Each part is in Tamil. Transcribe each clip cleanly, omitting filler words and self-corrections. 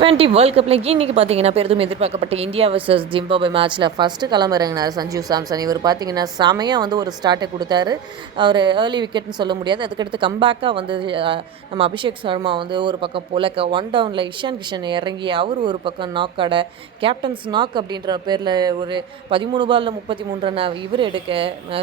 T20 வேர்ல்ட் கப்பில் இன்றைக்கி பார்த்தீங்கன்னா பெரிதும் எதிர்பார்க்கப்பட்ட இந்தியா வர்சஸ் ஜிம்பாப்வே மேட்ச்சில் ஃபஸ்ட்டு களமிறங்கினார் சஞ்சு சாம்சன். இவர் பார்த்தீங்கன்னா செமையாக ஒரு ஸ்டார்ட்டை கொடுத்தாரு. அவர் ஏர்லி விக்கெட்னு சொல்ல முடியாது. அதுக்கடுத்து கம்பேக்காக நம்ம அபிஷேக் சர்மா ஒரு பக்கம் புலக்க 1 டவுனில் இஷான் கிஷன் இறங்கி அவர் ஒரு பக்கம் நாக் ஆட கேப்டன்ஸ் நாக் அப்படின்ற பேரில் ஒரு 13 பாலில் 33 ரன் இவர் எடுக்க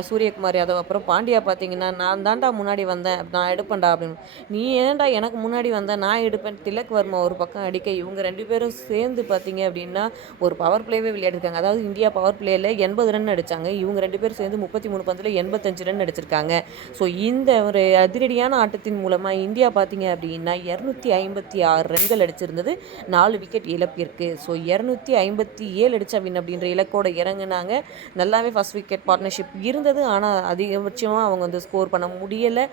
சூரியகுமார் யாதவ் அப்புறம் பாண்டியா பார்த்தீங்கன்னா நான் தாண்டா முன்னாடி வந்தேன், நான் எடுப்பேன்டா அப்படின்னு, நீ ஏன்டா எனக்கு முன்னாடி வந்தேன், நான் எடுப்பேன். திலக் வர்மா ஒரு பக்கம் அடிக்க இவங்க 2 பேரும் சேர்ந்து பார்த்தீங்க அப்படின்னா ஒரு பவர் பிளேவே விளையாடிருக்காங்க. அதாவது இந்தியா பவர் பிளேயில் 80 ரன் அடித்தாங்க. இவங்க 2 பேரும் சேர்ந்து 33 பந்தில் 85 ரன் அடிச்சிருக்காங்க. ஸோ இந்த ஒரு அதிரடியான ஆட்டத்தின் மூலமாக இந்தியா பார்த்தீங்க அப்படின்னா 256 ரன்கள் அடிச்சிருந்தது, 4 விக்கெட் இழப்பிற்கு. ஸோ 257 அடித்தா வின் அப்படின்ற இலக்கோடு இறங்குனாங்க. நல்லாவே ஃபஸ்ட் விக்கெட் பார்ட்னர்ஷிப் இருந்தது. ஆனால் அதிகபட்சமாக அவங்க ஸ்கோர் பண்ண முடியலை.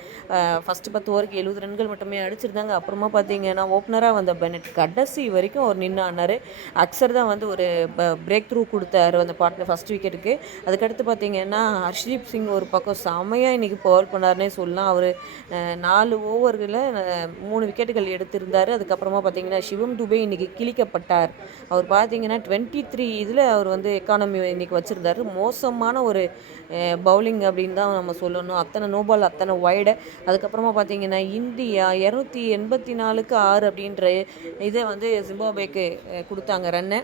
ஃபஸ்ட்டு 10 ஓவருக்கு 70 ரன்கள் மட்டுமே அடிச்சிருந்தாங்க. அப்புறமா பார்த்தீங்கன்னா ஓப்பனராக வந்த பெனட் கடைசி வரைக்கும் அவர் நின்று ஆனார். அக்சர் தான் ஒரு பிரேக் த்ரூ கொடுத்தாரு அந்த பார்ட்னர் ஃபஸ்ட் விக்கெட்டுக்கு. அதுக்கடுத்து பார்த்தீங்கன்னா ஹர்ஷ்தீப் சிங் ஒரு பக்கம் செமையாக இன்றைக்கி பவுல் பண்ணார்னே சொல்லலாம். அவர் 4 ஓவர்களில் 3 விக்கெட்டுகள் எடுத்திருந்தார். அதுக்கப்புறமா பார்த்தீங்கன்னா சிவம் துபே இன்றைக்கி கிழிக்கப்பட்டார். அவர் பார்த்தீங்கன்னா 23 இதில் அவர் எக்கானமி இன்றைக்கி வச்சுருந்தார். மோசமான ஒரு பவுலிங் அப்படின்னு தான் நம்ம சொல்லணும். அத்தனை நோபால், அத்தனை வைடு. அதுக்கப்புறமா பார்த்தீங்கன்னா இந்தியா 284க்கு 6 அப்படின்ற இதை ஜிம்பாப்வேக்கு கொடுத்தாங்க ரன்னை.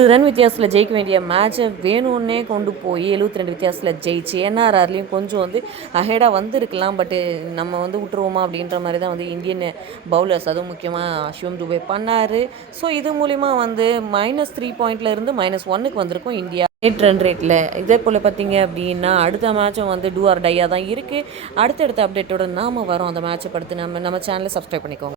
1 ரன் வித்தியாசத்தில் ஜெயிக்க வேண்டிய மேட்சை வேணும்னே கொண்டு போய் 72 வித்தியாசத்தில் ஜெயிச்சு என்ஆர்ஆர்லேயும் கொஞ்சம் அஹேடாக வந்திருக்கலாம். பட்டு நம்ம விட்டுருவோமா அப்படின்ற மாதிரி தான் இந்தியன் பவுலர்ஸ், அதுவும் முக்கியமாக சிவம் துபே பண்ணார். ஸோ இது மூலிமா -3 பாயிண்ட்ல இருந்து -1க்கு வந்திருக்கும் இந்தியா ரன் ரேட்டில். இதே போல் பார்த்தீங்க அப்படின்னா அடுத்த மேட்சும் டூ ஆர் டையாக தான் இருக்குது. அடுத்தடுத்த அப்டேட்டோட நாம் வரோம். அந்த மேட்சை படுத்து நம்ம சேனலை சப்ஸ்கிரைப் பண்ணிக்கோங்க.